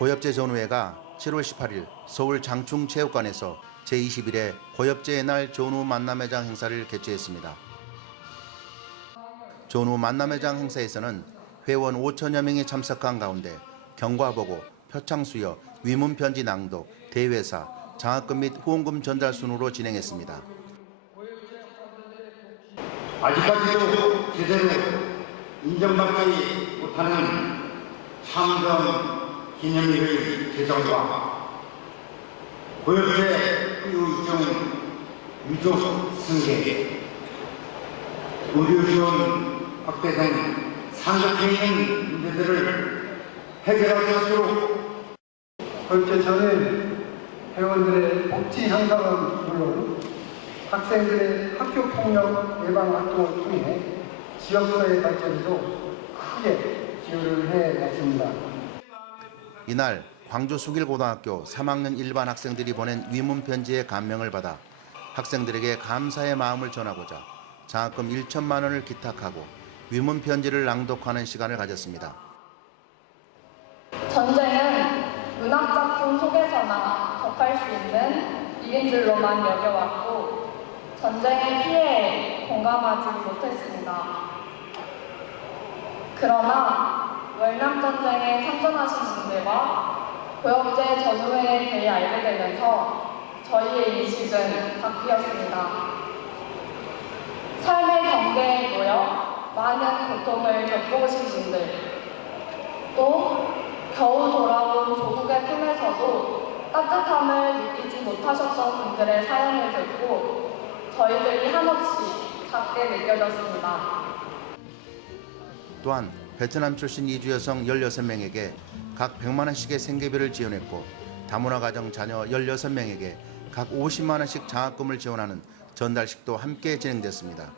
고엽제 전우회가 7월 18일 서울 장충체육관에서 제21회 고엽제의 날 전우 만남회장 행사를 개최했습니다. 전우 만남회장 행사에서는 회원 5천여 명이 참석한 가운데 경과보고, 표창수여, 위문편지 낭독, 대회사, 장학금 및 후원금 전달 순으로 진행했습니다. 아직까지도 제대로 인정받지 못하는 참전 기념일의 개정과 고엽제 의정 유족 승계, 의료 지원 확대 등 산적해 있는 문제들을 해결할 수 있도록 결제처는 회원들의 복지 향상은 물론 학생들의 학교 폭력 예방 활동을 통해 지역사회 발전에도 크게 기여를 해 왔습니다. 이날 광주 수길고등학교 3학년 일반 학생들이 보낸 위문 편지의 감명을 받아 학생들에게 감사의 마음을 전하고자 장학금 1천만 원을 기탁하고 위문 편지를 낭독하는 시간을 가졌습니다. 전쟁은 문학 작품 속에서나 접할 수 있는 일인들로만 여겨왔고 전쟁의 피해에 공감하지 못했습니다. 그러나 월남 전쟁에 참전하신 분들과 고엽제 전우회에 대해 알게 되면서 저희의 인식은 바뀌었습니다. 삶의 경계에 놓여 많은 고통을 겪고 오신 분들 또 겨우 돌아온 조국의 품에서도 따뜻함을 느끼지 못하셨던 분들의 사연을 듣고 저희들이 한없이 작게 느껴졌습니다. 또한 베트남 출신 이주 여성 16명에게 각 100만 원씩의 생계비를 지원했고 다문화 가정 자녀 16명에게 각 50만 원씩 장학금을 지원하는 전달식도 함께 진행됐습니다.